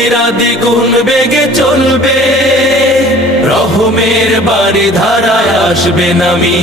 নদীরা দ্বিগুণ বেগে চলবে। রহমের বাড়ি ধারায় আসবে নামি।